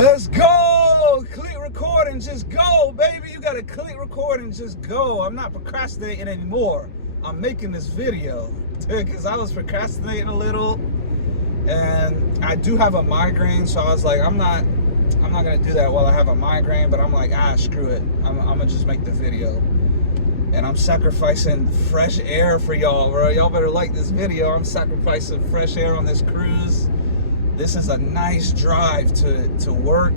Let's go! Click record and just go, baby. You gotta click record and just go. I'm not procrastinating anymore. I'm making this video because I was procrastinating a little, and I do have a migraine, so I was like, I'm not gonna do that while I have a migraine. But I'm like, screw it. I'm gonna just make the video, and I'm sacrificing fresh air for y'all, bro. Y'all better like this video. I'm sacrificing fresh air on this cruise. This is a nice drive to work.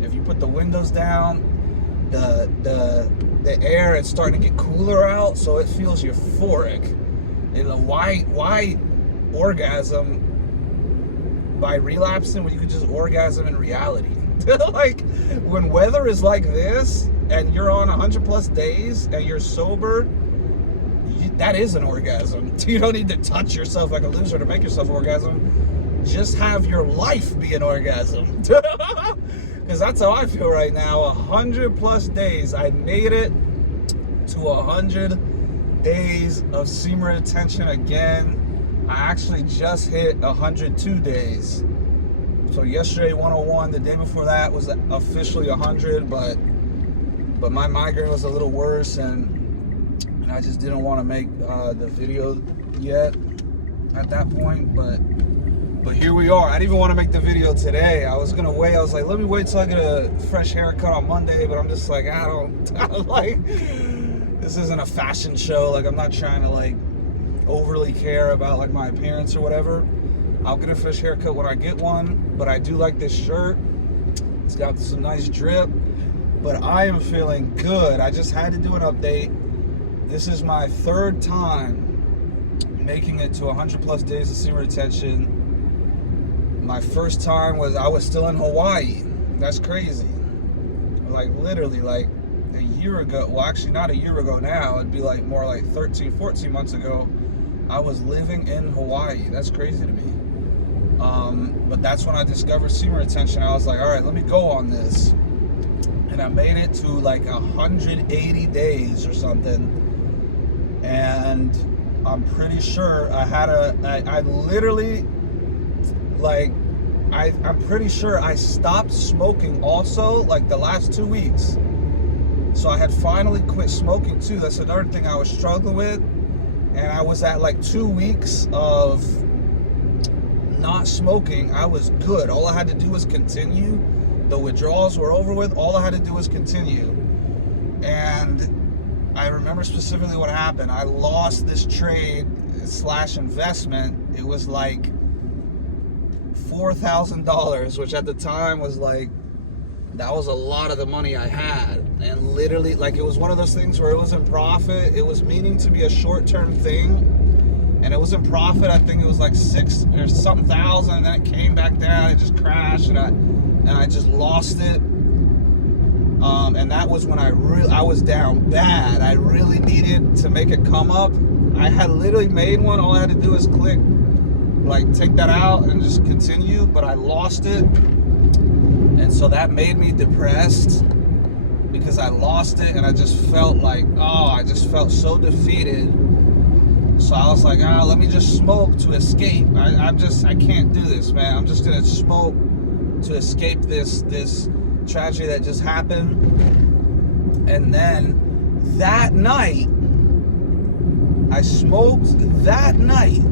If you put the windows down, the air is starting to get cooler out, so it feels euphoric. And why orgasm by relapsing when you could just orgasm in reality? Like when weather is like this and you're on 100+ days and you're sober, that is an orgasm. You don't need to touch yourself like a loser to make yourself orgasm. Just have your life be an orgasm. Because that's how I feel right now. 100+ days. I made it to 100 days of semen retention again. I actually just hit 102 days. So yesterday 101, the day before that was officially 100, but my migraine was a little worse, and I just didn't want to make the video yet at that point, but here we are. I didn't even want to make the video today. I was gonna wait. I was like, let me wait till I get a fresh haircut on Monday, but I'm just like, I don't like, this isn't a fashion show. Like, I'm not trying to like overly care about like my appearance or whatever. I'll get a fresh haircut when I get one, but I do like this shirt. It's got some nice drip, but I am feeling good. I just had to do an update. This is my third time making it to 100+ days of semen retention. My first time I was still in Hawaii. That's crazy. Like literally like a year ago. Well, actually not a year ago now. It'd be like more like 13, 14 months ago. I was living in Hawaii. That's crazy to me. But that's when I discovered semen retention. I was like, all right, let me go on this. And I made it to like 180 days or something. And I'm pretty sure I literally, like, I'm pretty sure I stopped smoking also like the last 2 weeks. So I had finally quit smoking too. That's another thing I was struggling with. And I was at like 2 weeks of not smoking. I was good. All I had to do was continue. The withdrawals were over with. All I had to do was continue. And I remember specifically what happened. I lost this trade / investment. It was like $4,000, which at the time was like, that was a lot of the money I had. And literally, like, it was one of those things where it was in profit. It was meaning to be a short-term thing, and it was in profit. I think it was like $6,000 or something, and then it came back down. It just crashed, and I just lost it. And that was when I was down bad. I really needed to make it come up. I had literally made one. All I had to do was click, like, take that out and just continue, but I lost it. And so that made me depressed because I lost it, and I just felt like, I just felt so defeated. So I was like, let me just smoke to escape. I can't do this, man. I'm just gonna smoke to escape this tragedy that just happened. And then that night, I smoked. That night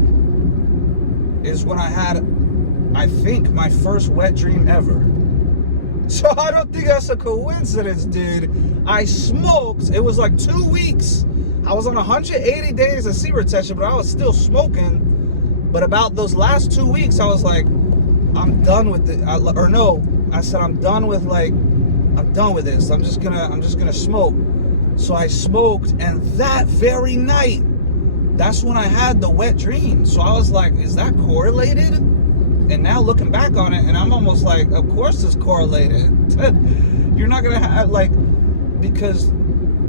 is when I had, I think, my first wet dream ever. So I don't think that's a coincidence, dude. I smoked. It was like 2 weeks. I was on 180 days of semen retention, but I was still smoking. But about those last 2 weeks, I was like, I'm done with it. I said, I'm done with this. I'm just gonna smoke. So I smoked, and that very night, that's when I had the wet dream. So I was like, is that correlated? And now looking back on it, and I'm almost like, of course it's correlated. You're not gonna have, like, because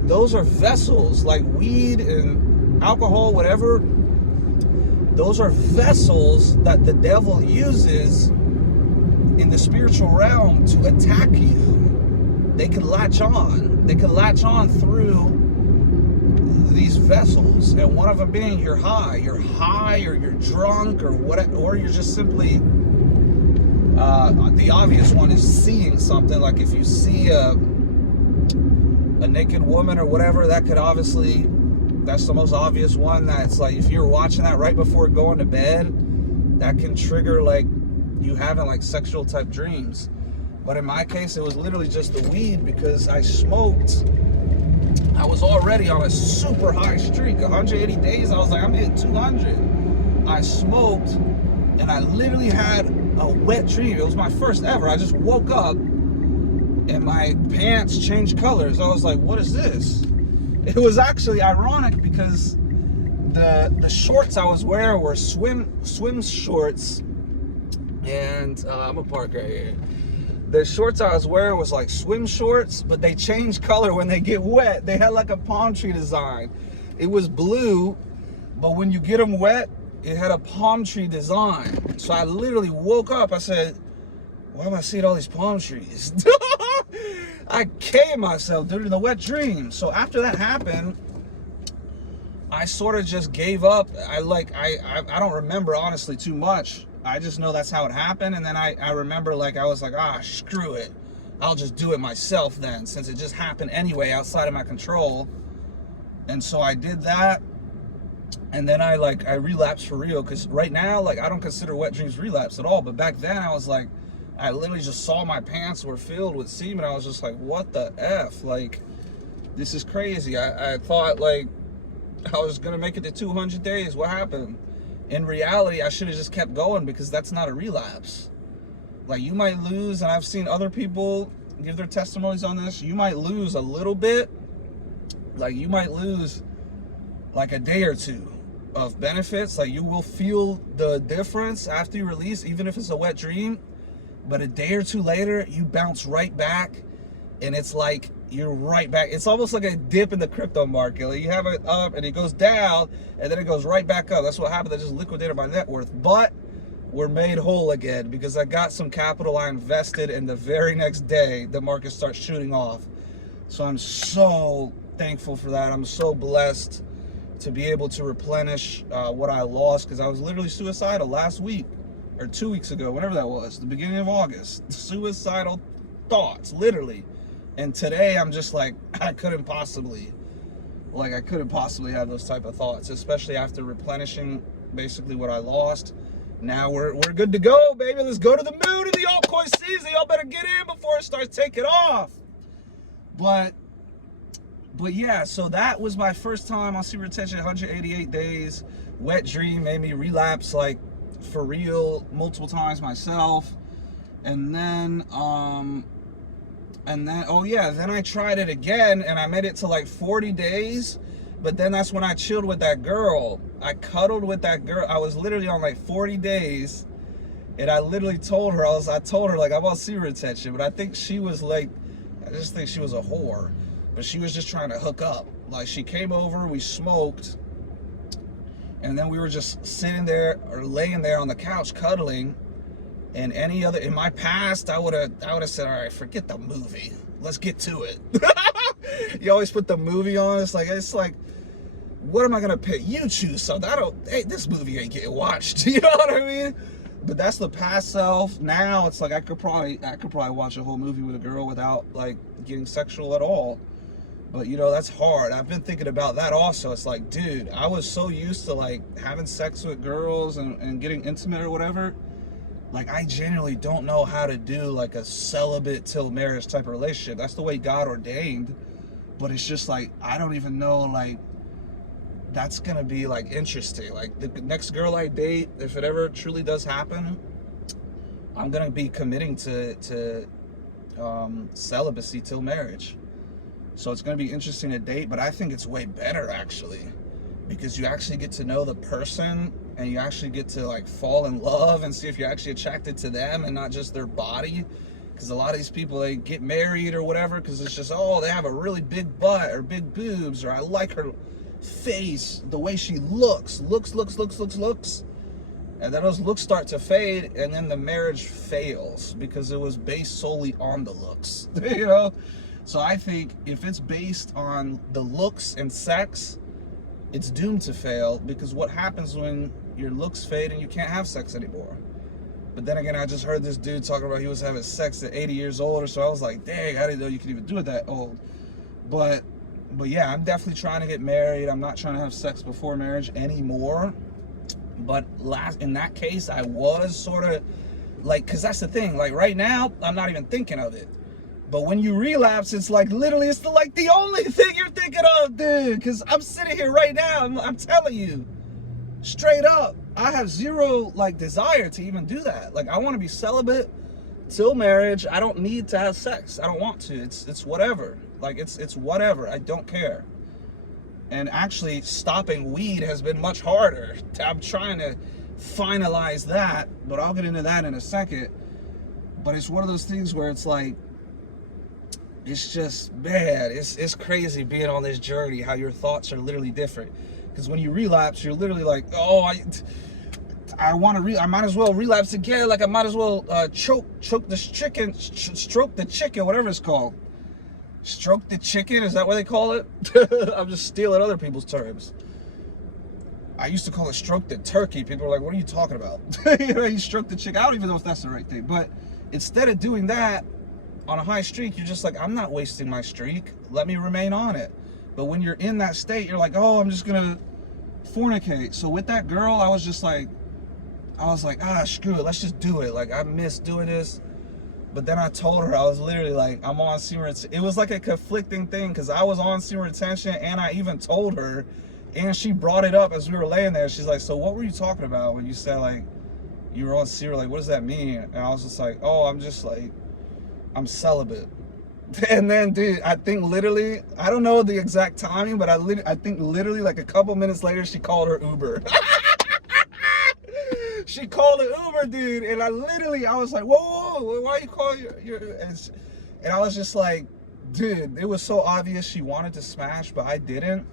those are vessels, like weed and alcohol, whatever. Those are vessels that the devil uses in the spiritual realm to attack you. They can latch on. They can latch on through these vessels, and one of them being you're high, or you're drunk, or what, or you're just simply The obvious one is seeing something. Like if you see a naked woman or whatever, that could obviously, that's the most obvious one. That's like, if you're watching that right before going to bed, that can trigger like you having like sexual type dreams. But in my case, it was literally just the weed, because I smoked. I was already on a super high streak, 180 days. I was like, I'm hitting 200. I smoked, and I literally had a wet dream. It was my first ever. I just woke up, and my pants changed colors. I was like, what is this? It was actually ironic, because the shorts I was wearing were swim shorts, and I'm gonna park right here. The shorts I was wearing was like swim shorts, but they change color when they get wet. They had like a palm tree design. It was blue, but when you get them wet, it had a palm tree design. So I literally woke up, I said, why am I seeing all these palm trees? I came myself during the wet dream. So after that happened, I sort of just gave up. I don't remember honestly too much. I just know that's how it happened. And then I remember, like, I was like, screw it. I'll just do it myself then, since it just happened anyway, outside of my control. And so I did that. And then I relapsed for real. Because right now, like, I don't consider wet dreams relapse at all. But back then I was like, I literally just saw my pants were filled with semen. I was just like, what the F? Like, this is crazy. I thought, like, I was going to make it to 200 days. What happened? In reality, I should have just kept going, because that's not a relapse. Like, you might lose, and I've seen other people give their testimonies on this. You might lose a little bit. Like, you might lose like a day or two of benefits. Like, you will feel the difference after you release, even if it's a wet dream. But a day or two later, you bounce right back, and it's like you're right back. It's almost like a dip in the crypto market. Like, you have it up and it goes down, and then it goes right back up. That's what happened. I just liquidated my net worth. But we're made whole again, because I got some capital I invested, and the very next day the market starts shooting off. So I'm so thankful for that. I'm so blessed to be able to replenish what I lost, because I was literally suicidal last week or 2 weeks ago, whenever that was, the beginning of August. Suicidal thoughts, literally. And today I'm just like, I couldn't possibly have those type of thoughts, especially after replenishing basically what I lost. Now we're good to go, baby. Let's go to the moon in the altcoin season. Y'all better get in before it starts taking off. But yeah, so that was my first time on super retention, 188 days. Wet dream made me relapse, like, for real, multiple times myself. And then then I tried it again, and I made it to like 40 days. But then that's when I chilled with that girl. I cuddled with that girl. I was literally on like 40 days, and I literally told her, I told her, like, I'm on super retention. But I think she was like, I just think she was a whore. But she was just trying to hook up. Like, she came over, we smoked, and then we were just sitting there or laying there on the couch cuddling. And in my past, I would have said, all right, forget the movie. Let's get to it. You always put the movie on. It's like, what am I gonna pick? You choose something. Hey, this movie ain't getting watched. You know what I mean? But that's the past self. Now it's like I could probably watch a whole movie with a girl without like getting sexual at all. But you know, that's hard. I've been thinking about that also. It's like, dude, I was so used to like having sex with girls and getting intimate or whatever. Like, I genuinely don't know how to do like a celibate till marriage type of relationship. That's the way God ordained. But it's just like, I don't even know, like, that's gonna be like interesting. Like, the next girl I date, if it ever truly does happen, I'm gonna be committing to celibacy till marriage. So it's gonna be interesting to date, but I think it's way better actually, because you actually get to know the person, and you actually get to like fall in love and see if you're actually attracted to them and not just their body. Because a lot of these people, they get married or whatever because it's just, oh, they have a really big butt or big boobs, or I like her face, the way she looks. And then those looks start to fade, and then the marriage fails because it was based solely on the looks. You know? So I think if it's based on the looks and sex, it's doomed to fail, because what happens when your looks fade and you can't have sex anymore? But then again, I just heard this dude talking about he was having sex at 80 years old, or so. I was like, dang, I didn't know you could even do it that old. But yeah, I'm definitely trying to get married. I'm not trying to have sex before marriage anymore. But in that case, I was sort of like, because that's the thing. Like right now, I'm not even thinking of it. But when you relapse, it's like literally, it's the only thing you're thinking of, dude. Because I'm sitting here right now, I'm telling you, straight up, I have zero like desire to even do that. Like I want to be celibate till marriage. I don't need to have sex. I don't want to. It's whatever. Like it's whatever. I don't care. And actually, stopping weed has been much harder. I'm trying to finalize that, but I'll get into that in a second. But it's one of those things where it's like, it's just, man, it's crazy being on this journey, how your thoughts are literally different. Because when you relapse, you're literally like, oh, I might as well relapse again. Like I might as well choke the chicken, stroke the chicken, whatever it's called. Stroke the chicken, is that what they call it? I'm just stealing other people's terms. I used to call it stroke the turkey. People are like, what are you talking about? You stroke the chicken. I don't even know if that's the right thing. But instead of doing that on a high streak, you're just like, I'm not wasting my streak. Let me remain on it. But when you're in that state, you're like, oh, I'm just going to fornicate. So with that girl, I was like, screw it. Let's just do it. Like, I miss doing this. But then I told her, I was literally like, I'm on semen retention. It was like a conflicting thing because I was on semen retention and I even told her, and she brought it up as we were laying there. She's like, so what were you talking about when you said like you were on semen? Like, what does that mean? And I was just like, oh, I'm just like, I'm celibate. And then, dude, I think literally, I don't know the exact timing, but I think literally like a couple minutes later, she called her Uber. She called an Uber, dude, and I was like, whoa, why you call your and I was just like, dude, it was so obvious she wanted to smash, but I didn't.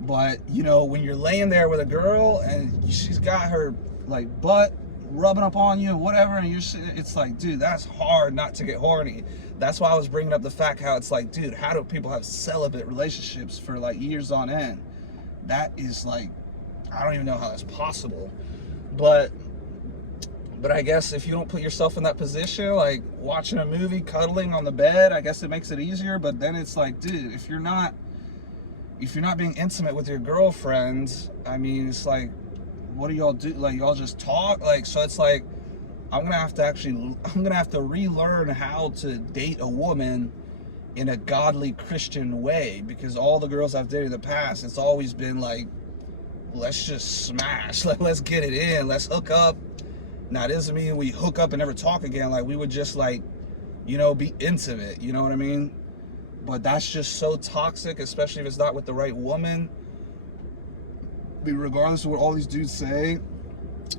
But, you know, when you're laying there with a girl and she's got her, like, butt rubbing up on you and whatever, and it's like, dude, that's hard not to get horny. That's why I was bringing up the fact how it's like, dude, how do people have celibate relationships for, like, years on end? That is, like, I don't even know how that's possible. But I guess if you don't put yourself in that position, like watching a movie, cuddling on the bed, I guess it makes it easier. But then it's like, dude, if you're not being intimate with your girlfriend, I mean, it's like, what do y'all do? Like, y'all just talk? Like, so it's like, I'm gonna have to relearn how to date a woman in a godly Christian way, because all the girls I've dated in the past, it's always been like, let's just smash, let's get it in, let's hook up. Now, it doesn't mean we hook up and never talk again. Like, we would just, like, you know, be intimate, you know what I mean? But that's just so toxic, especially if it's not with the right woman. But regardless of what all these dudes say,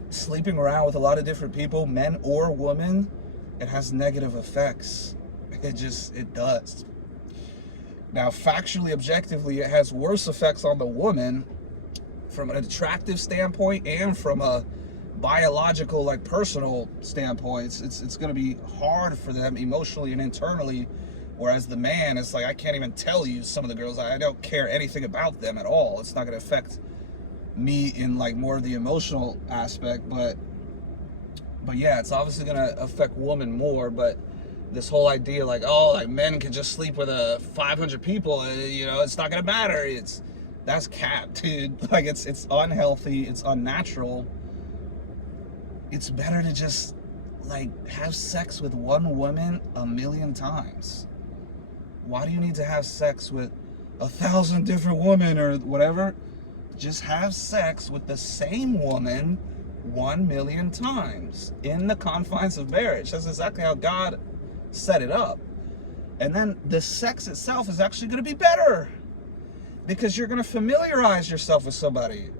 sleeping around with a lot of different people, men or women, it has negative effects. It does. Now, factually, objectively, it has worse effects on the woman from an attractive standpoint and from a biological, like, personal standpoint. It's going to be hard for them emotionally and internally, whereas the man, it's like, I can't even tell you some of the girls, I don't care anything about them at all. It's not going to affect me in, like, more of the emotional aspect, but yeah, it's obviously going to affect women more. But this whole idea, like, oh, like, men can just sleep with 500 people, you know, it's not going to matter. That's cap, dude. Like, it's unhealthy. It's unnatural. It's better to just, like, have sex with one woman 1,000,000 times. Why do you need to have sex with 1,000 different women or whatever? Just have sex with the same woman 1,000,000 times in the confines of marriage. That's exactly how God set it up. And then the sex itself is actually going to be better, because you're going to familiarize yourself with somebody.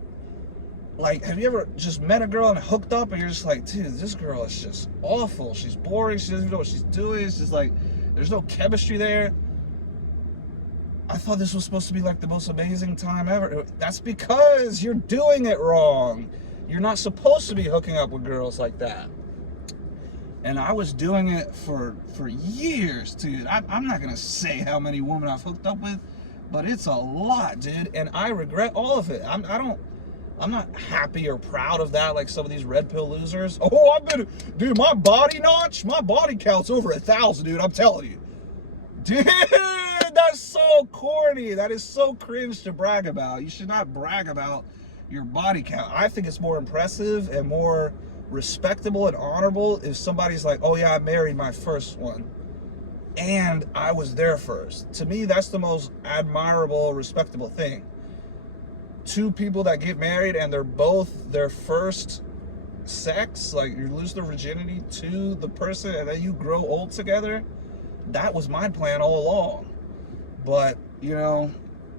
Like, have you ever just met a girl and hooked up and you're just like, dude, this girl is just awful. She's boring. She doesn't even know what she's doing. It's just like, there's no chemistry there. I thought this was supposed to be like the most amazing time ever. That's because you're doing it wrong. You're not supposed to be hooking up with girls like that. And I was doing it for years, dude. I'm not going to say how many women I've hooked up with, but it's a lot, dude, and I regret all of it. I'm not happy or proud of that like some of these red pill losers. Oh, dude, my body count's over 1,000, dude, I'm telling you. Dude, that's so corny. That is so cringe to brag about. You should not brag about your body count. I think it's more impressive and more respectable and honorable if somebody's like, oh yeah, I married my first one and I was there first. To me, that's the most admirable, respectable thing. Two people that get married and they're both their first sex, like you lose their virginity to the person and then you grow old together. That was my plan all along. But, you know,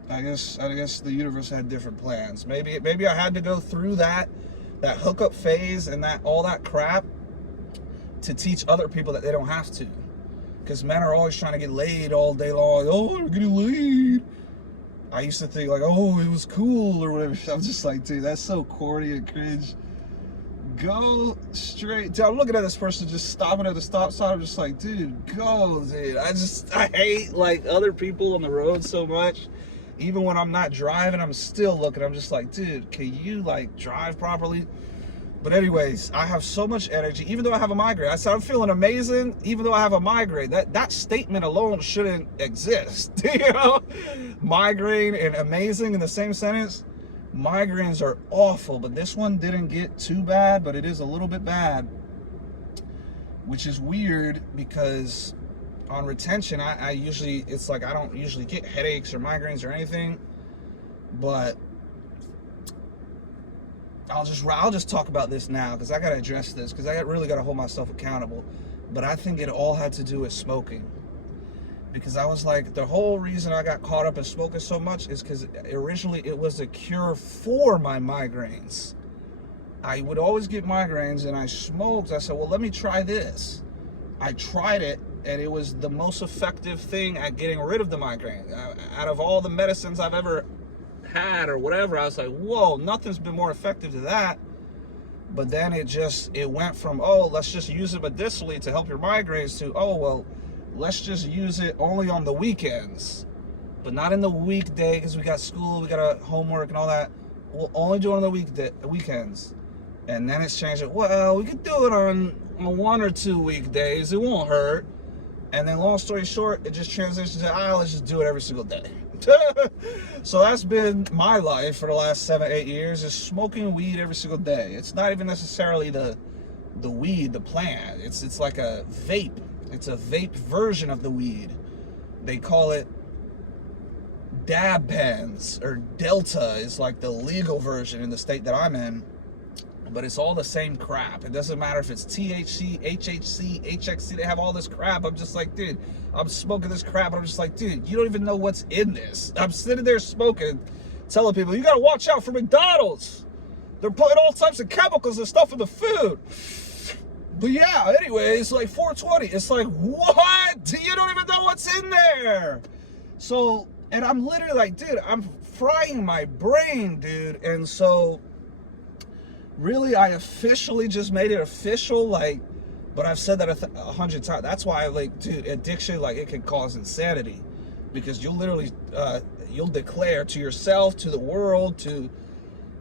I guess the universe had different plans. Maybe I had to go through that hookup phase and all that crap to teach other people that they don't have to. Because men are always trying to get laid all day long. Oh, I'm getting laid. I used to think like, oh, it was cool or whatever. I'm just like, dude, that's so corny and cringe. Go straight. Dude, I'm looking at this person just stopping at the stop sign. I'm just like, dude, go, dude. I hate like other people on the road so much. Even when I'm not driving, I'm still looking. I'm just like, dude, can you like drive properly? But anyways, I have so much energy, even though I have a migraine. I said I'm feeling amazing, even though I have a migraine. That statement alone shouldn't exist. You know, migraine and amazing in the same sentence. Migraines are awful, but this one didn't get too bad, but it is a little bit bad, which is weird because on retention, I usually, it's like I don't usually get headaches or migraines or anything, but I'll just talk about this now because I got to address this because I really got to hold myself accountable. But I think it all had to do with smoking. Because I was like, the whole reason I got caught up in smoking so much is because originally it was a cure for my migraines. I would always get migraines and I smoked. I said, well, let me try this. I tried it and it was the most effective thing at getting rid of the migraine. Out of all the medicines I've ever had or whatever, I was like, whoa, nothing's been more effective than that. But then it went from, oh, let's just use it medicinally to help your migraines to, oh, well, let's just use it only on the weekends, but not in the weekday because we got school, we got homework and all that. We'll only do it on the weekends. And then it's changed. Well, we could do it on 1 or 2 weekdays. It won't hurt. And then long story short, it just transitions to, let's just do it every single day. So that's been my life for the last 7-8 years, is smoking weed every single day. It's not even necessarily the weed, the plant. It's like a vape. It's a vape version of the weed. They call it dab pens, or Delta is like the legal version in the state that I'm in. But it's all the same crap. It doesn't matter if it's THC, HHC, HXC, they have all this crap. I'm just like, dude, I'm smoking this crap. And I'm just like, dude, you don't even know what's in this. I'm sitting there smoking, telling people, you gotta watch out for McDonald's. They're putting all types of chemicals and stuff in the food. But yeah, anyway, it's like 420. It's like, what? You don't even know what's in there. So, and I'm literally like, dude, I'm frying my brain, dude. And so, really, I officially just made it official, like, but I've said that 100 times. That's why, like, dude, addiction, like, it can cause insanity. Because you'll literally, you'll declare to yourself, to the world, to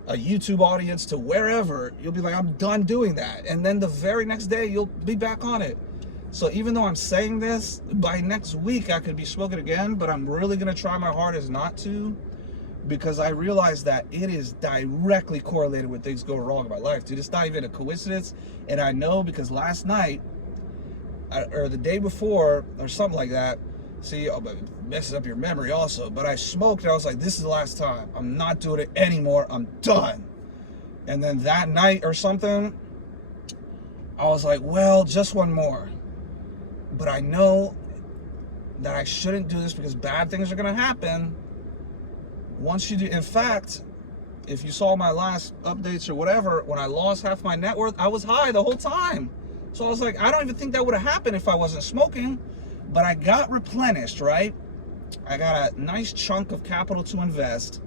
a YouTube audience, to wherever, you'll be like, I'm done doing that. And then the very next day, you'll be back on it. So even though I'm saying this, by next week, I could be smoking again, but I'm really going to try my hardest not to, because I realize that it is directly correlated with things going wrong in my life, dude. It's not even a coincidence. And I know because last night, or the day before, or something like that, see, it messes up your memory also, but I smoked and I was like, this is the last time. I'm not doing it anymore. I'm done. And then that night or something, I was like, well, just one more. But I know that I shouldn't do this because bad things are going to happen. Once you do, in fact, if you saw my last updates or whatever, when I lost half my net worth, I was high the whole time. So I was like, I don't even think that would have happened if I wasn't smoking. But I got replenished, right? I got a nice chunk of capital to invest.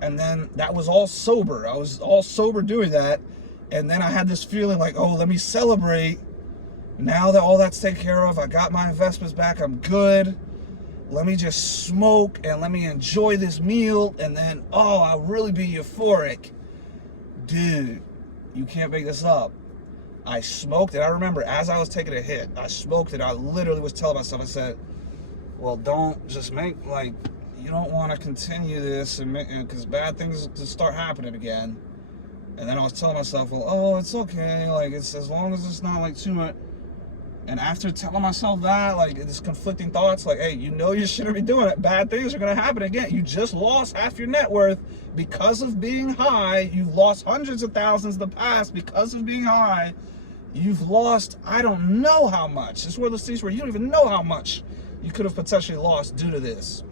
And then that was all sober. I was all sober doing that. And then I had this feeling like, oh, let me celebrate. Now that all that's taken care of, I got my investments back, I'm good. Let me just smoke and let me enjoy this meal. And then, oh, I'll really be euphoric. dude, you can't make this up. I smoked, and I remember as I was taking a hit, I smoked, and I literally was telling myself, I said, well, don't just make, like, you don't want to continue this, and because bad things just start happening again. And then I was telling myself, well, oh, it's okay, like, it's as long as it's not, like, too much. And after telling myself that, like, this conflicting thoughts, like, hey, you know you shouldn't be doing it. Bad things are going to happen again. You just lost half your net worth because of being high. You've lost hundreds of thousands in the past because of being high. You've lost, I don't know how much. It's one of those things where you don't even know how much you could have potentially lost due to this.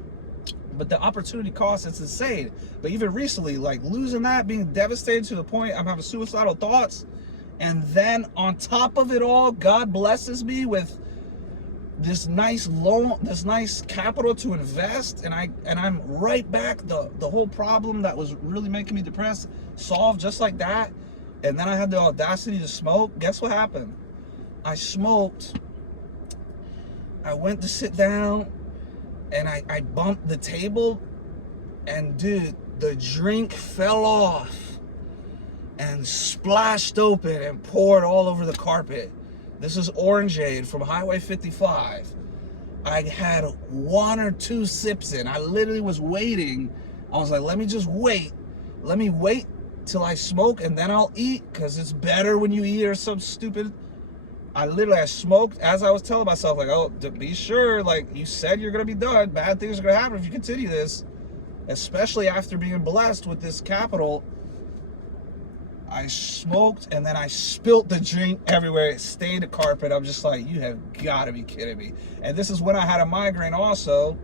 But the opportunity cost, it's insane. But even recently, like, losing that, being devastated to the point I'm having suicidal thoughts. And then on top of it all, God blesses me with this nice loan, this nice capital to invest, and I'm right back. The whole problem that was really making me depressed solved just like that. And then I had the audacity to smoke. Guess what happened? I smoked. I went to sit down, and I bumped the table, and dude, the drink fell off and splashed open and poured all over the carpet. This is orangeade from Highway 55. I had 1 or 2 sips in. I literally was waiting. I was like, let me just wait. Let me wait till I smoke, and then I'll eat, because it's better when you eat or some stupid. I smoked as I was telling myself, like, oh, be sure, like, you said you're going to be done. Bad things are going to happen if you continue this, especially after being blessed with this capital. I smoked, and then I spilt the drink everywhere. It stained the carpet. I'm just like, you have got to be kidding me. And this is when I had a migraine also.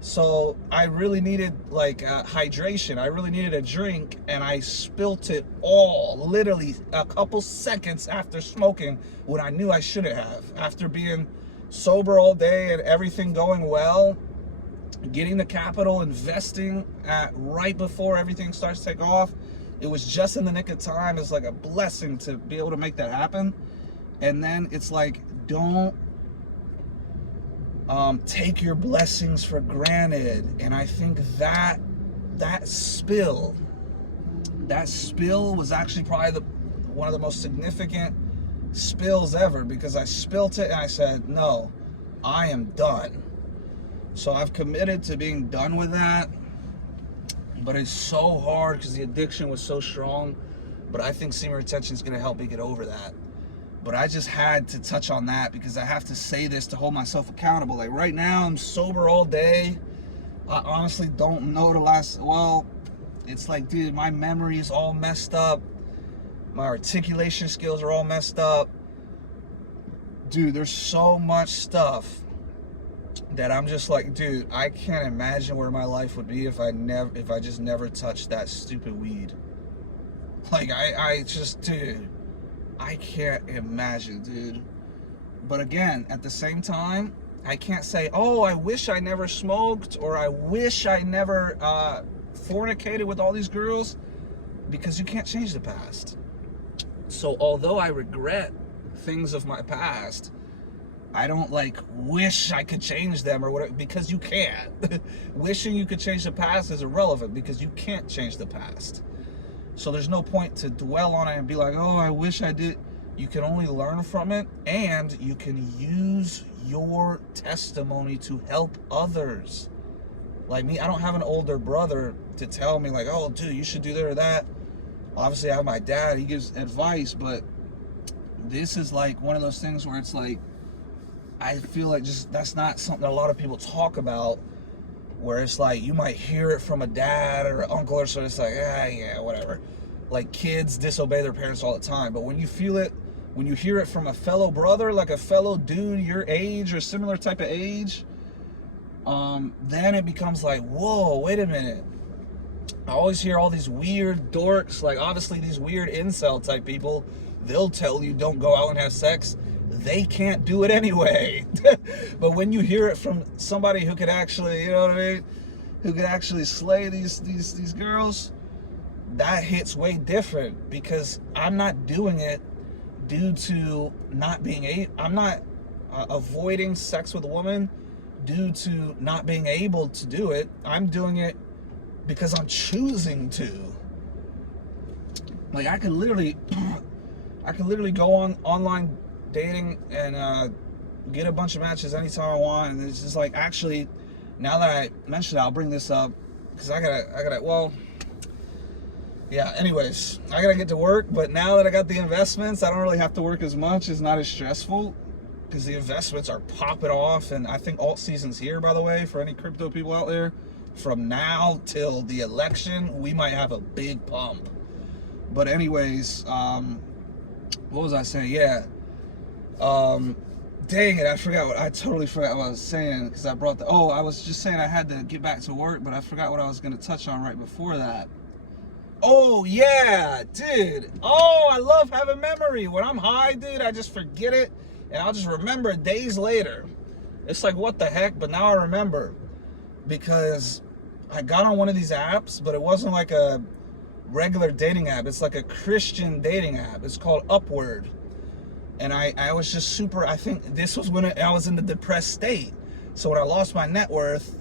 So I really needed, like, hydration. I really needed a drink, and I spilt it all, literally a couple seconds after smoking, when I knew I shouldn't have. After being sober all day and everything going well, getting the capital, investing right before everything starts to take off, it was just in the nick of time. It's like a blessing to be able to make that happen. And then it's like, don't take your blessings for granted. And I think that spill was actually probably one of the most significant spills ever, because I spilt it and I said, no, I am done. So I've committed to being done with that. But it's so hard because the addiction was so strong. But I think semen retention is going to help me get over that. But I just had to touch on that because I have to say this to hold myself accountable. Like, right now, I'm sober all day. I honestly don't know it's like, dude, my memory is all messed up. My articulation skills are all messed up. Dude, there's so much stuff that I'm just like, dude, I can't imagine where my life would be if I just never touched that stupid weed. Like, I just, dude, I can't imagine, dude. But again, at the same time, I can't say, oh, I wish I never smoked, or I wish I never fornicated with all these girls, because you can't change the past. So although I regret things of my past, I don't, like, wish I could change them or whatever, because you can't. Wishing you could change the past is irrelevant, because you can't change the past. So there's no point to dwell on it and be like, oh, I wish I did. You can only learn from it, and you can use your testimony to help others. Like me, I don't have an older brother to tell me, like, oh, dude, you should do that or that. Obviously, I have my dad. He gives advice, but this is like one of those things where it's like, I feel like just that's not something a lot of people talk about, where it's like you might hear it from a dad or an uncle or so. It's like, yeah, whatever. Like, kids disobey their parents all the time. But when you feel it, when you hear it from a fellow brother, like a fellow dude your age or similar type of age, then it becomes like, whoa, wait a minute. I always hear all these weird dorks, like obviously these weird incel type people, they'll tell you don't go out and have sex. They can't do it anyway. But when you hear it from somebody who could actually, you know what I mean, who could actually slay these girls, that hits way different, because I'm not doing it due to not being I'm not avoiding sex with a woman due to not being able to do it. I'm doing it because I'm choosing to. Like I could literally go on online dating and get a bunch of matches anytime I want. And it's just like, actually, now that I mentioned it, I'll bring this up because I gotta. Well, yeah. Anyways, I gotta get to work. But now that I got the investments, I don't really have to work as much. It's not as stressful because the investments are popping off. And I think alt season's here, by the way, for any crypto people out there. From now till the election, we might have a big pump. But anyways, what was I saying? Yeah. Dang it, I totally forgot what I was saying because I brought I was just saying I had to get back to work, but I forgot what I was going to touch on right before that. Oh, yeah, dude. Oh, I love having memory. When I'm high, dude, I just forget it, and I'll just remember it days later. It's like, what the heck? But now I remember because I got on one of these apps, but it wasn't like a regular dating app. It's like a Christian dating app. It's called Upward. And I was just super, I think this was when I was in the depressed state. So when I lost my net worth,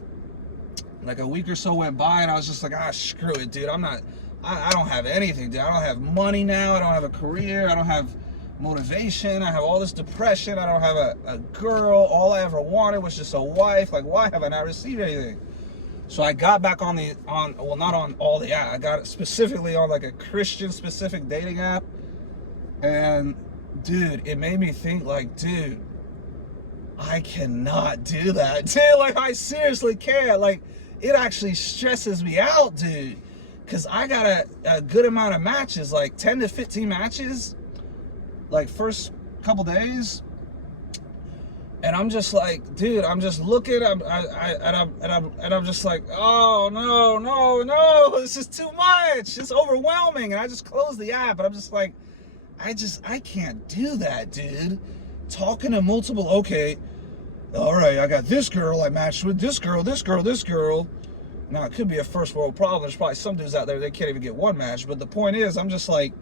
like a week or so went by and I was just like, screw it, dude. I don't have anything, dude. I don't have money now. I don't have a career. I don't have motivation. I have all this depression. I don't have a girl. All I ever wanted was just a wife. Like, why have I not received anything? So I got back not on all the apps. I got it specifically on like a Christian specific dating app. And dude, it made me think like, dude, I cannot do that. Dude, like I seriously can't. Like it actually stresses me out, dude. Cause I got a good amount of matches, like 10 to 15 matches, like first couple days. And I'm just like, dude, I'm just looking, I'm just like, oh no, this is too much. It's overwhelming. And I just closed the app and I'm just like, I can't do that, dude. Talking to multiple, okay, all right, I got this girl, I matched with this girl. Now, it could be a first world problem. There's probably some dudes out there, they can't even get one match. But the point is, I'm just like,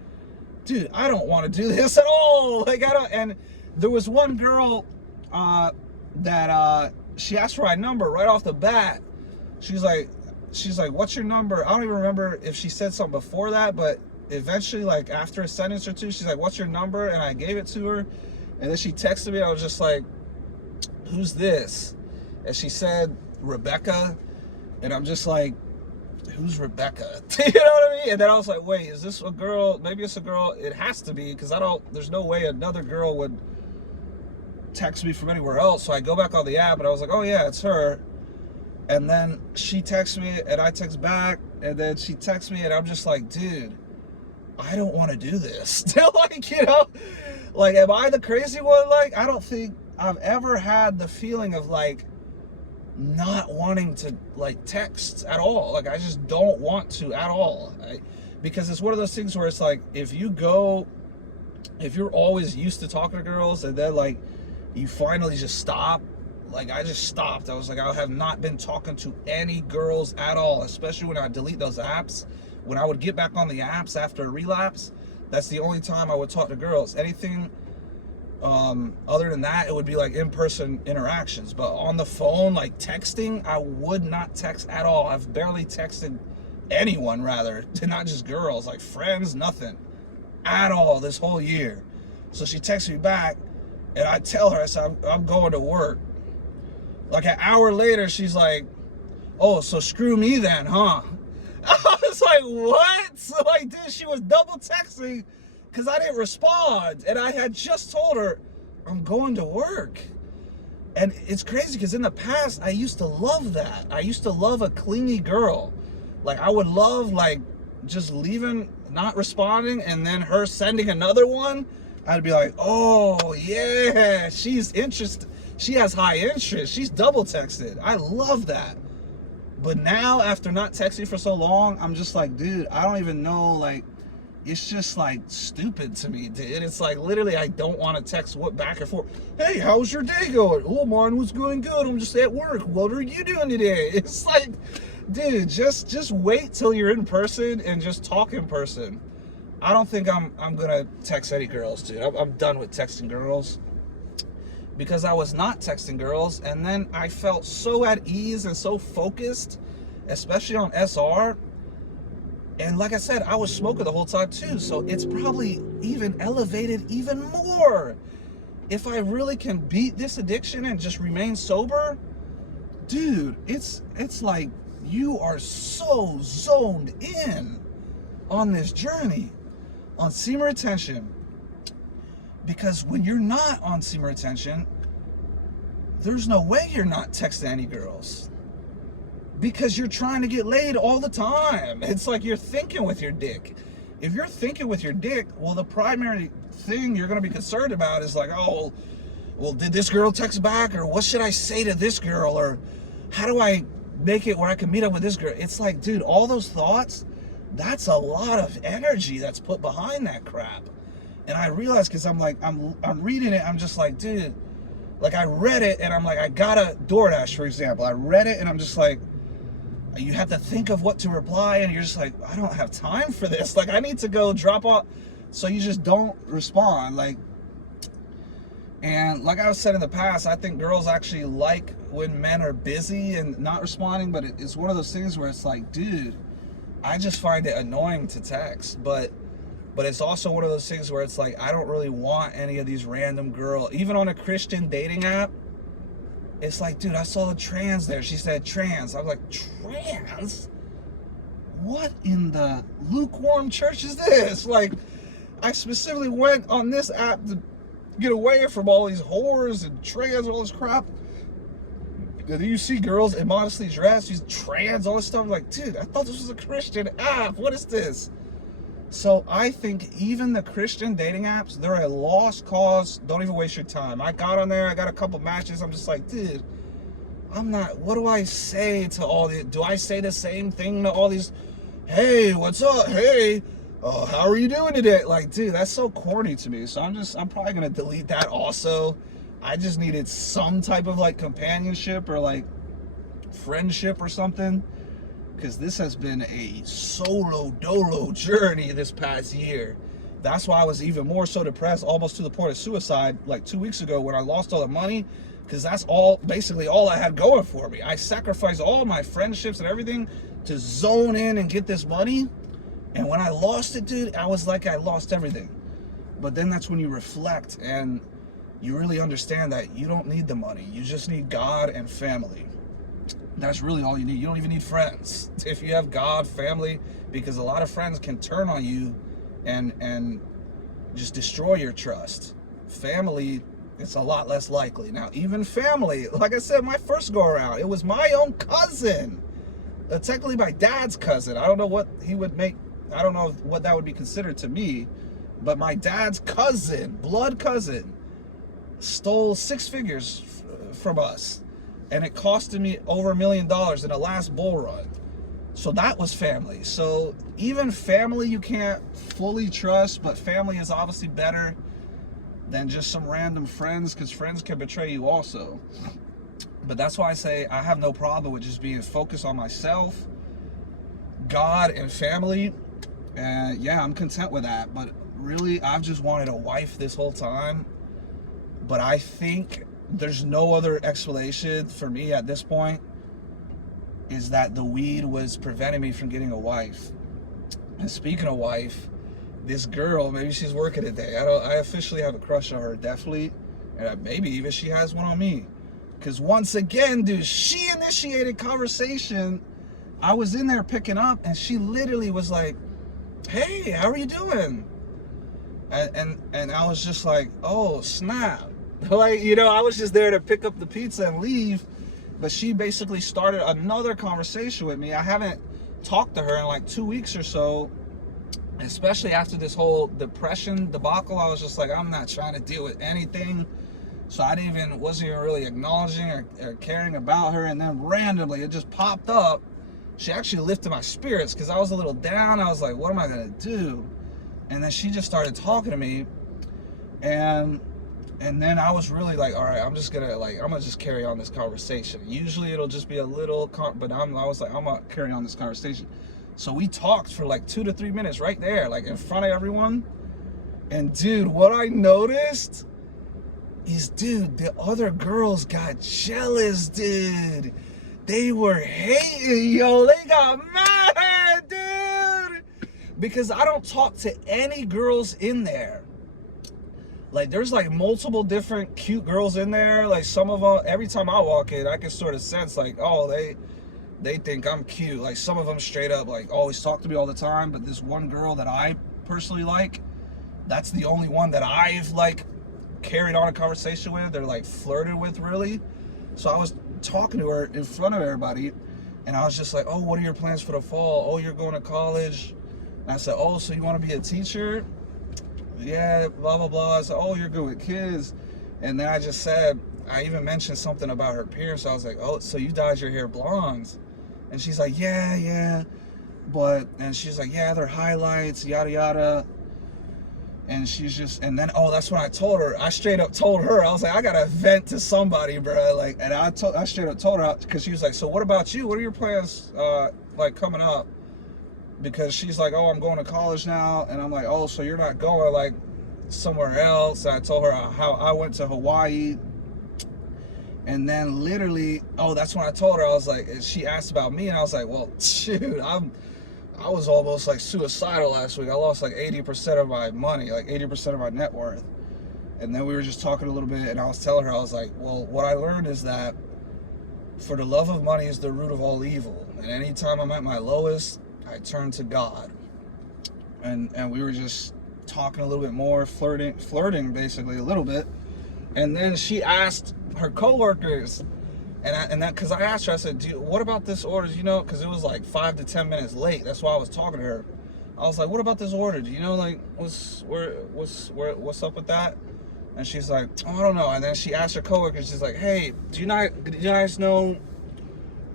dude, I don't want to do this at all. Like, and there was one girl that she asked for my number right off the bat. She's like, what's your number? I don't even remember if she said something before that, but eventually, like after a sentence or two, she's like, what's your number? And I gave it to her. And then she texted me. I was just like, who's this? And she said, Rebecca. And I'm just like, who's Rebecca? You know what I mean? And then I was like, wait, is this a girl? Maybe it's a girl. It has to be, because there's no way another girl would text me from anywhere else. So I go back on the app and I was like, oh yeah, it's her. And then she texts me and I text back. And then she texts me and I'm just like, dude, I don't want to do this. Like, you know, like, am I the crazy one? Like, I don't think I've ever had the feeling of like not wanting to like text at all. Like, I just don't want to at all. Because it's one of those things where it's like, if you're always used to talking to girls and then like you finally just stop, like I just stopped. I was like, I have not been talking to any girls at all, especially when I delete those apps. When I would get back on the apps after a relapse, that's the only time I would talk to girls. Anything other than that, it would be like in-person interactions. But on the phone, like texting, I would not text at all. I've barely texted anyone, rather, not just girls, like friends, nothing at all this whole year. So she texts me back, and I tell her, I said, I'm going to work. Like an hour later, she's like, oh, so screw me then, huh? I was like, what? So like, dude, she was double texting because I didn't respond. And I had just told her, I'm going to work. And it's crazy because in the past, I used to love that. I used to love a clingy girl. Like, I would love, like, just leaving, not responding, and then her sending another one. I'd be like, oh, yeah, she's interested. She has high interest. She's double texted. I love that. But now, after not texting for so long, I'm just like, dude, I don't even know, like, it's just, like, stupid to me, dude. It's like, literally, I don't want to text what back and forth. Hey, how's your day going? Oh, mine was going good. I'm just at work. What are you doing today? It's like, dude, just wait till you're in person and just talk in person. I don't think I'm gonna text any girls, dude. I'm done with texting girls. Because I was not texting girls, and then I felt so at ease and so focused, especially on SR. And like I said, I was smoking the whole time too, so it's probably even elevated even more. If I really can beat this addiction and just remain sober, dude, it's like you are so zoned in on this journey on semen retention. Because when you're not on semen retention, there's no way you're not texting any girls. Because you're trying to get laid all the time. It's like you're thinking with your dick. If you're thinking with your dick, well, the primary thing you're going to be concerned about is like, oh, well, did this girl text back? Or what should I say to this girl? Or how do I make it where I can meet up with this girl? It's like, dude, all those thoughts, that's a lot of energy that's put behind that crap. And I realized, because I'm like, I'm reading it, I'm just like, dude, like I read it and I'm like, I got a DoorDash, for example. I read it and I'm just like, you have to think of what to reply and you're just like, I don't have time for this. Like I need to go drop off. So you just don't respond. Like, and like I was said in the past, I think girls actually like when men are busy and not responding, but it's one of those things where it's like, dude, I just find it annoying to text, but it's also one of those things where it's like, I don't really want any of these random girls, even on a Christian dating app. It's like, dude, I saw the trans there. She said trans. I was like, trans? What in the lukewarm church is this? Like, I specifically went on this app to get away from all these whores and trans and all this crap. You see girls immodestly dressed, she's trans, all this stuff. I'm like, dude, I thought this was a Christian app. What is this? So I think even the Christian dating apps, they're a lost cause. Don't even waste your time. I got on there, I got a couple matches. I'm just like, dude, I'm not, what do I say to all these? Do I say the same thing to all these? Hey, what's up? Hey, how are you doing today? Like, dude, that's so corny to me. So I'm probably going to delete that also. I just needed some type of like companionship or like friendship or something. Because this has been a solo dolo journey this past year. That's why I was even more so depressed, almost to the point of suicide, like 2 weeks ago when I lost all the money. Because that's basically all I had going for me. I sacrificed all my friendships and everything to zone in and get this money. And when I lost it, dude, I was like, I lost everything. But then that's when you reflect and you really understand that you don't need the money. You just need God and family. That's really all you need. You don't even need friends. If you have God, family, because a lot of friends can turn on you and just destroy your trust. Family, it's a lot less likely. Now, even family, like I said, my first go around, it was my own cousin. Technically my dad's cousin. I don't know what he would make, I don't know what that would be considered to me, but my dad's cousin, blood cousin, stole 6 figures from us. And it costed me over $1 million in the last bull run. So that was family. So even family you can't fully trust, but family is obviously better than just some random friends, because friends can betray you also. But that's why I say I have no problem with just being focused on myself, God, and family. And yeah, I'm content with that. But really, I've just wanted a wife this whole time. But I think there's no other explanation for me at this point, is that the weed was preventing me from getting a wife. And speaking of wife, this girl, maybe she's working today. I officially have a crush on her, definitely. And maybe even she has one on me. Because once again, dude, she initiated conversation. I was in there picking up and she literally was like, hey, how are you doing? And I was just like, oh, snap. Like, you know, I was just there to pick up the pizza and leave, but she basically started another conversation with me. I haven't talked to her in like 2 weeks or so, especially after this whole depression debacle. I was just like, I'm not trying to deal with anything. So I wasn't even really acknowledging or caring about her. And then randomly it just popped up. She actually lifted my spirits because I was a little down. I was like, what am I going to do? And then she just started talking to me, and then I was really like, all right, I'm gonna just carry on this conversation. Usually it'll just be a little, but I was like, I'm gonna carry on this conversation. So we talked for like 2 to 3 minutes right there, like in front of everyone. And dude, what I noticed is, dude, the other girls got jealous, dude. They were hating, yo. They got mad, dude. because I don't talk to any girls in there. Like, there's like multiple different cute girls in there. Like, some of them, every time I walk in, I can sort of sense like, oh, they think I'm cute. Like, some of them straight up like always talk to me all the time. But this one girl that I personally like, that's the only one that I've like carried on a conversation with or like flirted with, really. So I was talking to her in front of everybody, and I was just like, oh, what are your plans for the fall? Oh, you're going to college. And I said, oh, so you want to be a teacher? Yeah, blah, blah, blah. I said, oh, you're good with kids. And then I just said, I even mentioned something about her parents. I was like, oh, so you dyed your hair blonde? And she's like, yeah. And she's like, yeah, they're highlights, yada, yada. And she's just, and then, oh, that's when I told her. I straight up told her, I was like, I gotta vent to somebody, bro. Like, and I straight up told her, because she was like, so what about you? What are your plans, like, coming up? Because she's like, oh, I'm going to college now. And I'm like, oh, so you're not going, like, somewhere else? And I told her how I went to Hawaii. And then literally, oh, that's when I told her, I was like, she asked about me, and I was like, well, shoot, I was almost like suicidal last week. I lost like 80% of my money, like 80% of my net worth. And then we were just talking a little bit, and I was telling her, I was like, well, what I learned is that for the love of money is the root of all evil. And anytime I'm at my lowest, I turn to God. And we were just talking a little bit more, flirting basically a little bit. And then she asked her coworkers, and that, because I asked her, I said, what about this order? You know, because it was like 5 to 10 minutes late. That's why I was talking to her. I was like, what about this order? Do you know, like, what's up with that? And she's like, oh, I don't know. And then she asked her coworkers, she's like, hey, do you guys know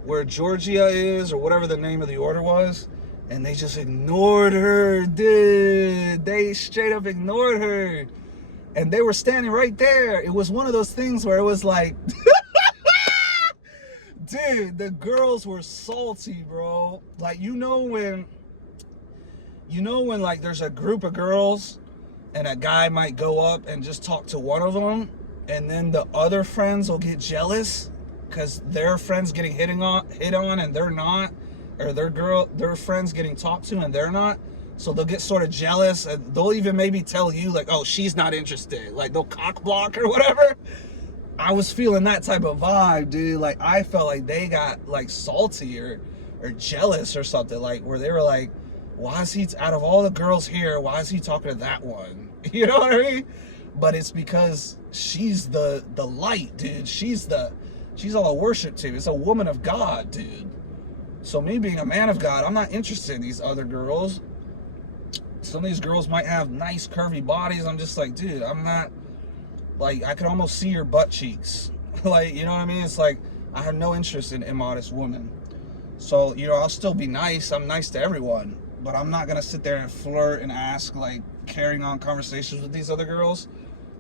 where Georgia is, or whatever the name of the order was? And they just ignored her, dude. They straight up ignored her. And they were standing right there. It was one of those things where it was like, dude, the girls were salty, bro. Like, you know when like there's a group of girls and a guy might go up and just talk to one of them, and then the other friends will get jealous because their friend's getting hit on and they're not, or their friend's getting talked to and they're not. So they'll get sort of jealous, and they'll even maybe tell you like, oh, she's not interested. Like, they'll cock block or whatever. I was feeling that type of vibe, dude. Like, I felt like they got like salty or jealous or something, like where they were like, why is he, out of all the girls here, why is he talking to that one? You know what I mean? But it's because she's the light, dude. She's all I worship to. It's a woman of God, dude. So me being a man of God, I'm not interested in these other girls. Some of these girls might have nice curvy bodies. I'm just like, dude, I'm not, like, I can almost see your butt cheeks. Like, you know what I mean? It's like, I have no interest in immodest women. So, you know, I'll still be nice. I'm nice to everyone. But I'm not going to sit there and flirt and ask, like, carrying on conversations with these other girls,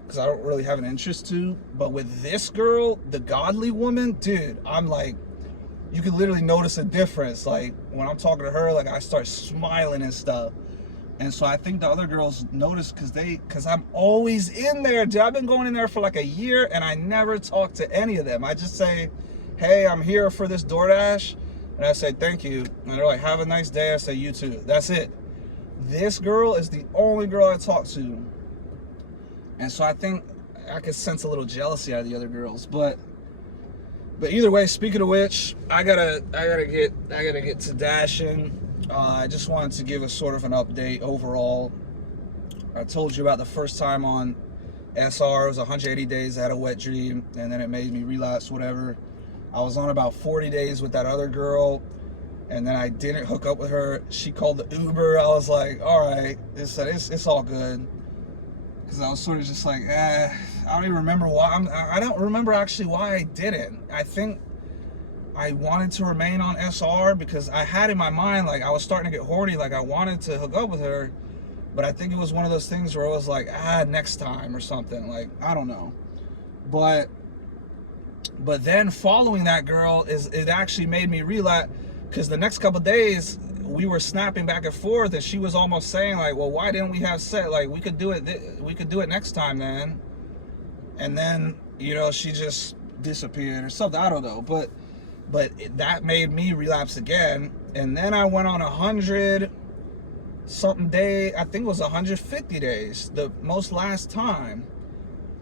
because I don't really have an interest to. But with this girl, the godly woman, dude, I'm like, you can literally notice a difference. Like, when I'm talking to her, like, I start smiling and stuff. And so I think the other girls notice, because I'm always in there, dude. I've been going in there for like a year, and I never talk to any of them. I just say, hey, I'm here for this DoorDash. And I say, thank you. And they're like, have a nice day. I say, you too. That's it. This girl is the only girl I talk to. And so I think I could sense a little jealousy out of the other girls. But either way, speaking of which, I gotta get to dashing. I just wanted to give a sort of an update overall. I told you about the first time on SR. It was 180 days. I had a wet dream, and then it made me relapse, whatever. I was on about 40 days with that other girl, and then I didn't hook up with her. She called the Uber. I was like, all right, it's all good. Because I was sort of just like, I don't even remember why. I don't remember actually why I didn't. I think I wanted to remain on SR because I had in my mind, like, I was starting to get horny, like I wanted to hook up with her, but I think it was one of those things where it was like, next time or something, like, I don't know. But then following that girl, it actually made me realize, because the next couple of days we were snapping back and forth, and she was almost saying like, well, why didn't we have sex? Like, we could do it next time then. And then, you know, she just disappeared or something, I don't know. But that made me relapse again. And then I went on 100 something day. I think it was 150 days. The most last time,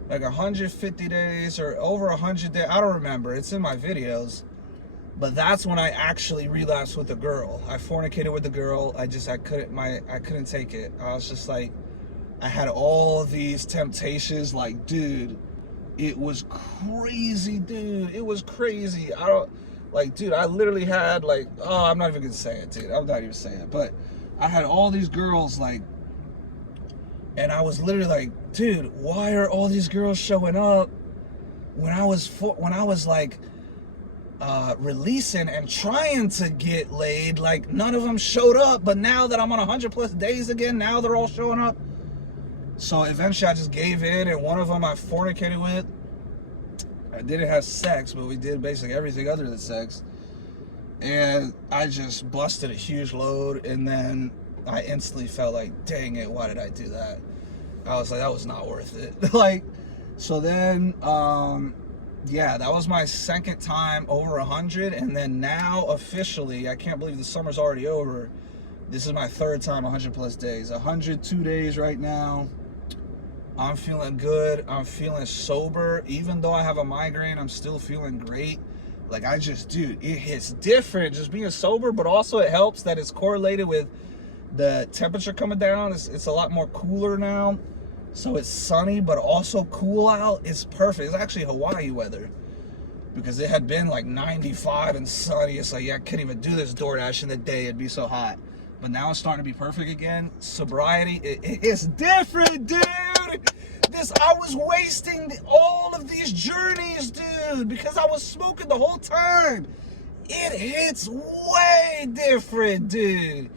like 150 days or over 100 days. I don't remember. It's in my videos. But that's when I actually relapsed with a girl. I fornicated with the girl. I couldn't take it. I was just like, I had all these temptations. Like, dude, it was crazy, dude. It was crazy. Dude, I literally had like, oh, I'm not even gonna say it, dude. I'm not even saying it. But I had all these girls, like, and I was literally like, dude, why are all these girls showing up when I was like releasing and trying to get laid? Like, none of them showed up. But now that I'm on 100+ days again, now they're all showing up. So eventually I just gave in, and one of them I fornicated with. I didn't have sex, but we did basically everything other than sex. And I just busted a huge load, and then I instantly felt like, dang it, why did I do that? I was like, that was not worth it. Like, so then, yeah, that was my second time over 100, and then now officially, I can't believe the summer's already over. This is my third time 100+ days. 102 days right now. I'm feeling good. I'm feeling sober. Even though I have a migraine, I'm still feeling great. Like, dude, it hits different just being sober, but also it helps that it's correlated with the temperature coming down. It's a lot more cooler now. So it's sunny, but also cool out. It's perfect. It's actually Hawaii weather, because it had been like 95 and sunny. It's like, yeah, I couldn't even do this DoorDash in the day. It'd be so hot. But now it's starting to be perfect again. Sobriety, it's different, dude. I was wasting all of these journeys, dude, because I was smoking the whole time. It hits way different, dude.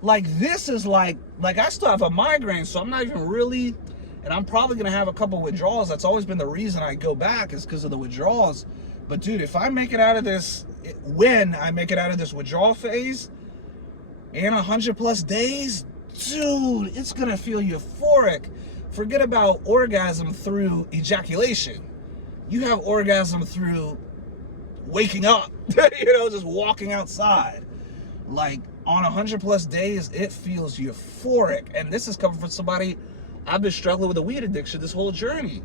Like, this is like I still have a migraine, so I'm not even really, and I'm probably gonna have a couple withdrawals. That's always been the reason I go back, is because of the withdrawals. But dude, if I make it out of this, when I make it out of this withdrawal phase, in 100+ days, dude, it's gonna feel euphoric. Forget about orgasm through ejaculation. You have orgasm through waking up, just walking outside. Like, on 100+ days, it feels euphoric. And this is coming from somebody, I've been struggling with a weed addiction this whole journey.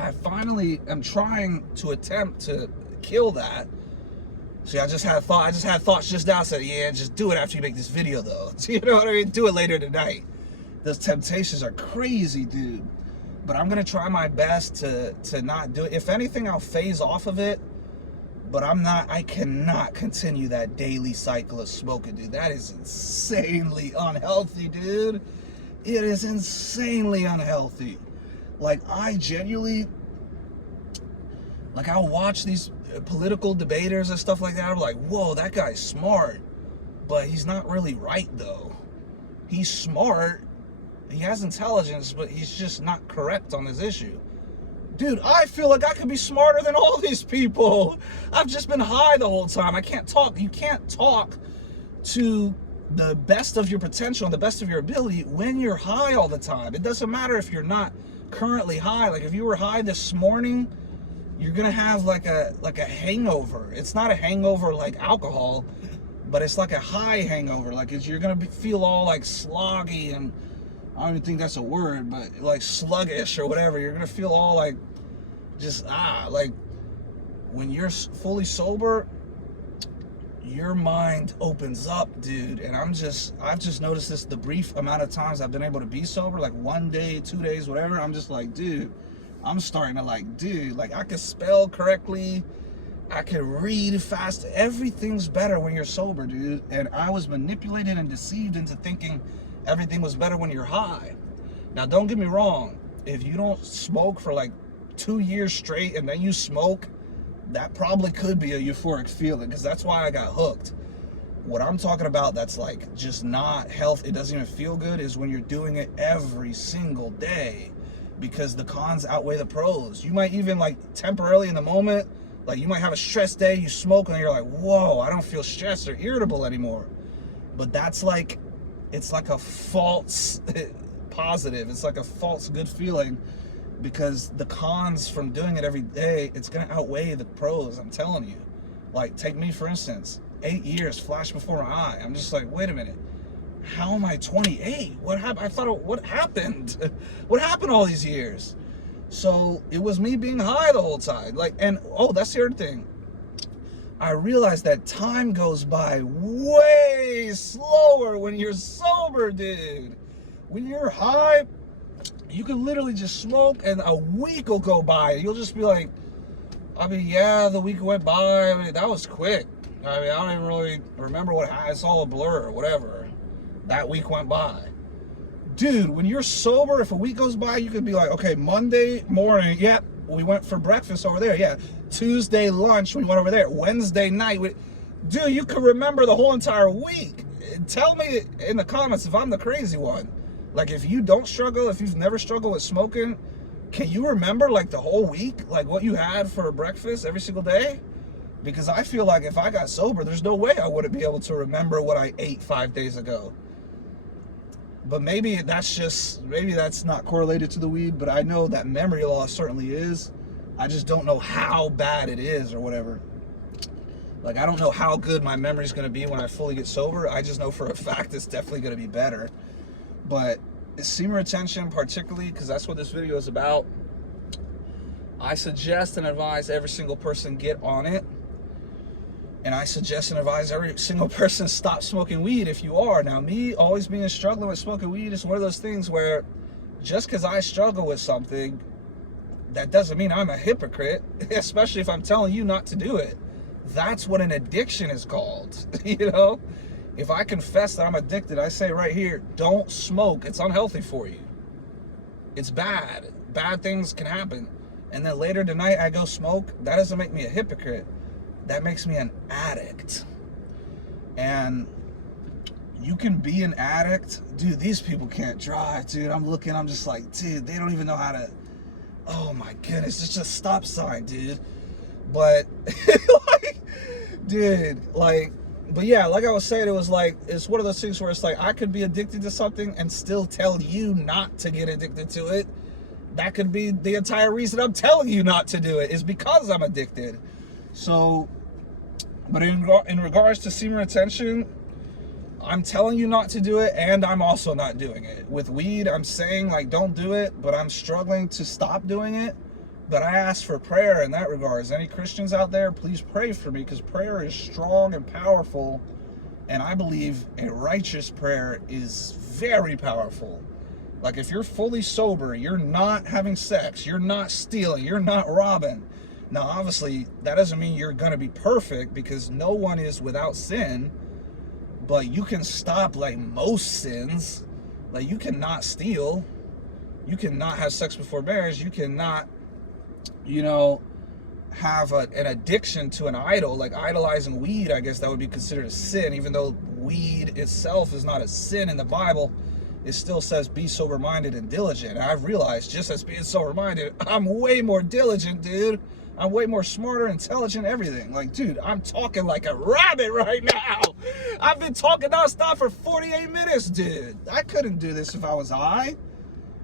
I finally am trying to attempt to kill that. See, I just had thoughts just now. I said, yeah, just do it after you make this video, though. You know what I mean? Do it later tonight. Those temptations are crazy, dude. But I'm gonna try my best to not do it. If anything, I'll phase off of it. But I cannot continue that daily cycle of smoking, dude. That is insanely unhealthy, dude. It is insanely unhealthy. Like, I genuinely, like, I'll watch these political debaters and stuff like that. I'm like, whoa, that guy's smart, but he's not really right, though. He's smart, he has intelligence, but he's just not correct on this issue. Dude, I feel like I could be smarter than all these people. I've just been high the whole time. I can't talk. You can't talk to the best of your potential and the best of your ability when you're high all the time. It doesn't matter if you're not currently high. Like, if you were high this morning, you're gonna have like a hangover. It's not a hangover like alcohol, but it's like a high hangover. Like, you're gonna feel all like sloggy, and I don't even think that's a word, but like sluggish or whatever. You're gonna feel all like just like when you're fully sober, your mind opens up, dude. And I've just noticed this the brief amount of times I've been able to be sober, like 1 day, 2 days, whatever. I'm just like, dude, I'm starting to like, dude, like, I can spell correctly, I can read fast. Everything's better when you're sober, dude. And I was manipulated and deceived into thinking everything was better when you're high. Now, don't get me wrong. If you don't smoke for like 2 years straight and then you smoke, that probably could be a euphoric feeling, because that's why I got hooked. What I'm talking about that's like just not health, it doesn't even feel good, is when you're doing it every single day, because the cons outweigh the pros. You might even like temporarily in the moment, like you might have a stress day, you smoke and you're like, whoa, I don't feel stressed or irritable anymore. But that's like, it's like a false positive. It's like a false good feeling, because the cons from doing it every day, it's gonna outweigh the pros, I'm telling you. Like, take me for instance, 8 years flash before my eye. I'm just like, wait a minute, how am I 28? What happened? I thought, what happened? What happened all these years? So it was me being high the whole time. Like, and oh, that's the other thing. I realized that time goes by way slower when you're sober, dude. When you're high, you can literally just smoke and a week will go by. You'll just be like, I mean, yeah, the week went by. I mean, that was quick. I mean, I don't even really remember what happened. It's all a blur or whatever. That week went by. Dude, when you're sober, if a week goes by, you could be like, okay, Monday morning, yep, we went for breakfast over there. Yeah, Tuesday lunch, we went over there. Wednesday night, dude, you could remember the whole entire week. Tell me in the comments if I'm the crazy one. Like, if you don't struggle, if you've never struggled with smoking, can you remember, like, the whole week? Like, what you had for breakfast every single day? Because I feel like if I got sober, there's no way I wouldn't be able to remember what I ate 5 days ago. But maybe that's not correlated to the weed, but I know that memory loss certainly is. I just don't know how bad it is or whatever. Like, I don't know how good my memory's going to be when I fully get sober. I just know for a fact it's definitely going to be better. But semen retention particularly, because that's what this video is about, I suggest and advise every single person get on it. And I suggest and advise every single person stop smoking weed if you are. Now, me always being struggling with smoking weed is one of those things where just because I struggle with something, that doesn't mean I'm a hypocrite, especially if I'm telling you not to do it. That's what an addiction is called, you know? If I confess that I'm addicted, I say right here, don't smoke. It's unhealthy for you. It's bad. Bad things can happen. And then later tonight I go smoke. That doesn't make me a hypocrite. That makes me an addict. And you can be an addict. Dude, these people can't drive, dude. I'm just like, dude, they don't even know how to, oh my goodness, it's just a stop sign, dude. But, like, dude, like, but yeah, like I was saying, it was like, it's one of those things where it's like, I could be addicted to something and still tell you not to get addicted to it. That could be the entire reason I'm telling you not to do it, is because I'm addicted. So, but in regards to semen retention, I'm telling you not to do it, and I'm also not doing it. With weed, I'm saying, like, don't do it, but I'm struggling to stop doing it. But I ask for prayer in that regards. Any Christians out there, please pray for me, because prayer is strong and powerful, and I believe a righteous prayer is very powerful. Like, if you're fully sober, you're not having sex, you're not stealing, you're not robbing. Now, obviously, that doesn't mean you're going to be perfect, because no one is without sin, but you can stop, like, most sins. Like, you cannot steal, you cannot have sex before marriage, you cannot, you know, have an addiction to an idol, like idolizing weed. I guess that would be considered a sin, even though weed itself is not a sin in the Bible. It still says be sober-minded and diligent. And I've realized, just as being sober-minded, I'm way more diligent, dude. I'm way more smarter, intelligent, everything. Like, dude, I'm talking like a rabbit right now. I've been talking nonstop for 48 minutes, dude. I couldn't do this if I was high.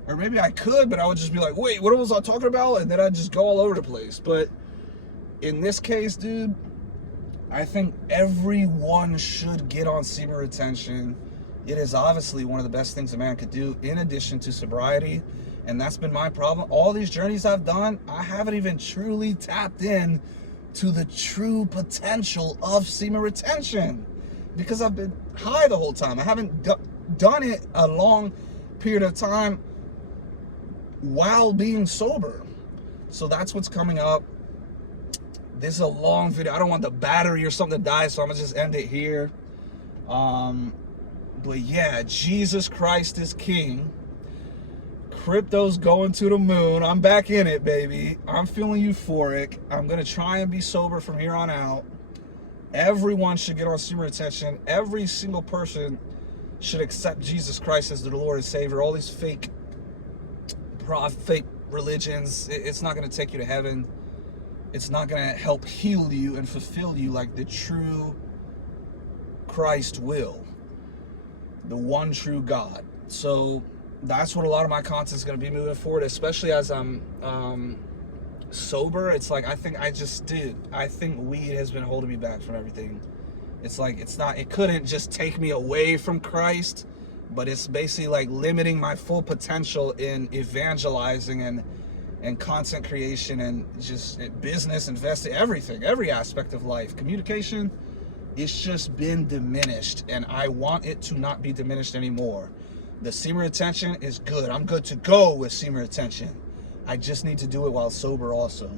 Or maybe I could, but I would just be like, wait, what was I talking about? And then I'd just go all over the place. But in this case, dude, I think everyone should get on semen retention. It is obviously one of the best things a man could do, in addition to sobriety. And that's been my problem. All these journeys I've done, I haven't even truly tapped in to the true potential of semen retention, because I've been high the whole time. I haven't done it a long period of time while being sober. So that's what's coming up. This is a long video. I don't want the battery or something to die, so I'm gonna just end it here. But yeah, Jesus Christ is King. Crypto's going to the moon. I'm back in it, baby. I'm feeling euphoric. I'm gonna try and be sober from here on out. Everyone should get on semen retention. Every single person should accept Jesus Christ as their Lord and Savior. All these fake religions, it's not going to take you to heaven. It's not going to help heal you and fulfill you like the true Christ will, the one true God. So that's what a lot of my content is going to be moving forward, especially as I'm sober. It's like, I think weed has been holding me back from everything. It's like, it couldn't just take me away from Christ. but it's basically like limiting my full potential in evangelizing and content creation and just business, investing, everything, every aspect of life. Communication, it's just been diminished, and I want it to not be diminished anymore. The semen retention is good. I'm good to go with semen retention. I just need to do it while sober also.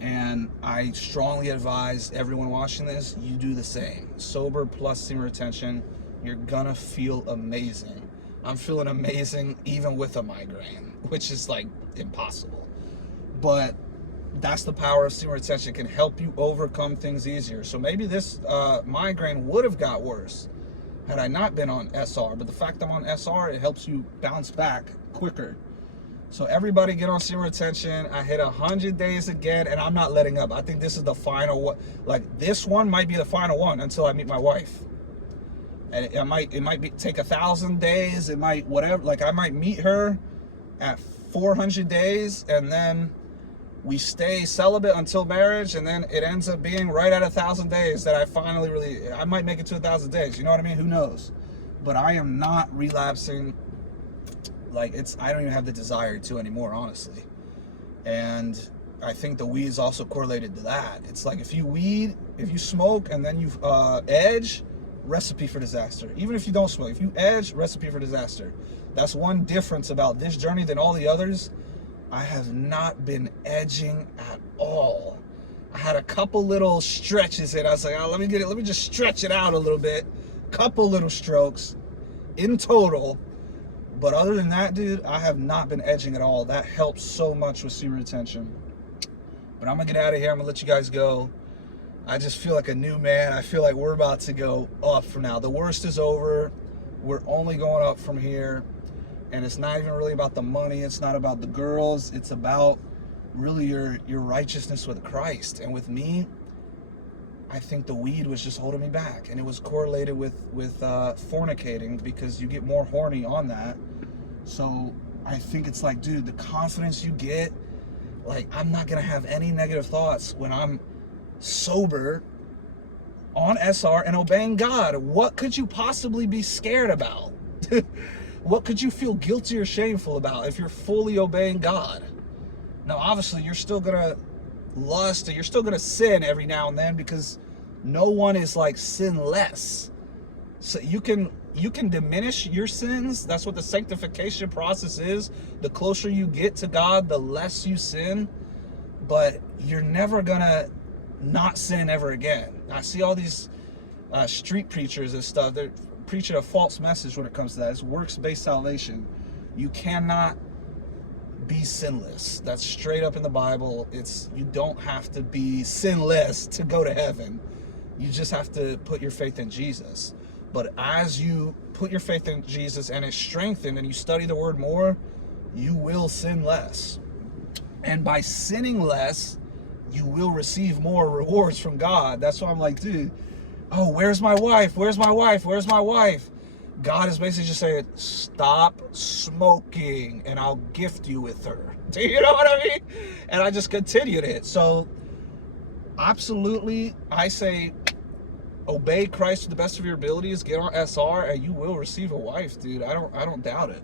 And I strongly advise everyone watching this, you do the same. Sober plus semen retention, you're gonna feel amazing. I'm feeling amazing even with a migraine, which is like impossible. But that's the power of semen retention. It can help you overcome things easier. So maybe this migraine would have got worse had I not been on SR, but the fact I'm on SR, it helps you bounce back quicker. So everybody get on semen retention. I hit 100 days again, and I'm not letting up. I think this is the final one. Like, this one might be the final one until I meet my wife. And it might take 1,000 days. It might whatever. Like, I might meet her at 400 days, and then we stay celibate until marriage, and then it ends up being right at 1,000 days that I finally I might make it to 1,000 days. You know what I mean? Who knows? But I am not relapsing. Like, I don't even have the desire to anymore, honestly. And I think the weed is also correlated to that. It's like, if you smoke and then you edge, recipe for disaster. Even if you don't smoke, if you edge, recipe for disaster. That's one difference about this journey than all the others. I have not been edging at all. I had a couple little stretches and I was like, oh, let me just stretch it out a little bit. Couple little strokes in total. But other than that, dude, I have not been edging at all. That helps so much with semen retention. But I'm going to get out of here. I'm going to let you guys go. I just feel like a new man. I feel like we're about to go up from now. The worst is over. We're only going up from here. And it's not even really about the money. It's not about the girls. It's about really your righteousness with Christ. And with me, I think the weed was just holding me back. And it was correlated with fornicating, because you get more horny on that. So I think it's like, dude, the confidence you get, like, I'm not going to have any negative thoughts when I'm sober on SR and obeying God. What could you possibly be scared about? What could you feel guilty or shameful about if you're fully obeying God? Now, obviously, you're still going to lust, and you're still going to sin every now and then, because no one is like sinless. So you can diminish your sins. That's what the sanctification process is. The closer you get to God, the less you sin. But you're never going to not sin ever again. I see all these street preachers and stuff. They're preaching a false message when it comes to that. It's works-based salvation. You cannot be sinless. That's straight up in the Bible. You don't have to be sinless to go to heaven. You just have to put your faith in Jesus. But as you put your faith in Jesus and it's strengthened and you study the word more, you will sin less. And by sinning less, you will receive more rewards from God. That's why I'm like, dude, oh, where's my wife? Where's my wife? Where's my wife? God is basically just saying, stop smoking and I'll gift you with her. Do you know what I mean? And I just continued it. So absolutely, I say, obey Christ to the best of your abilities, get on SR, and you will receive a wife, dude. I don't doubt it.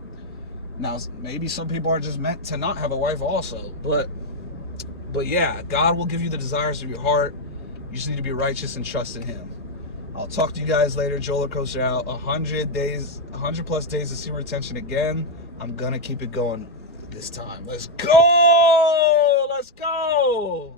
Now, maybe some people are just meant to not have a wife also. But yeah, God will give you the desires of your heart. You just need to be righteous and trust in him. I'll talk to you guys later. Joel Coaster out. 100 plus days of semen retention again. I'm gonna keep it going this time. Let's go! Let's go!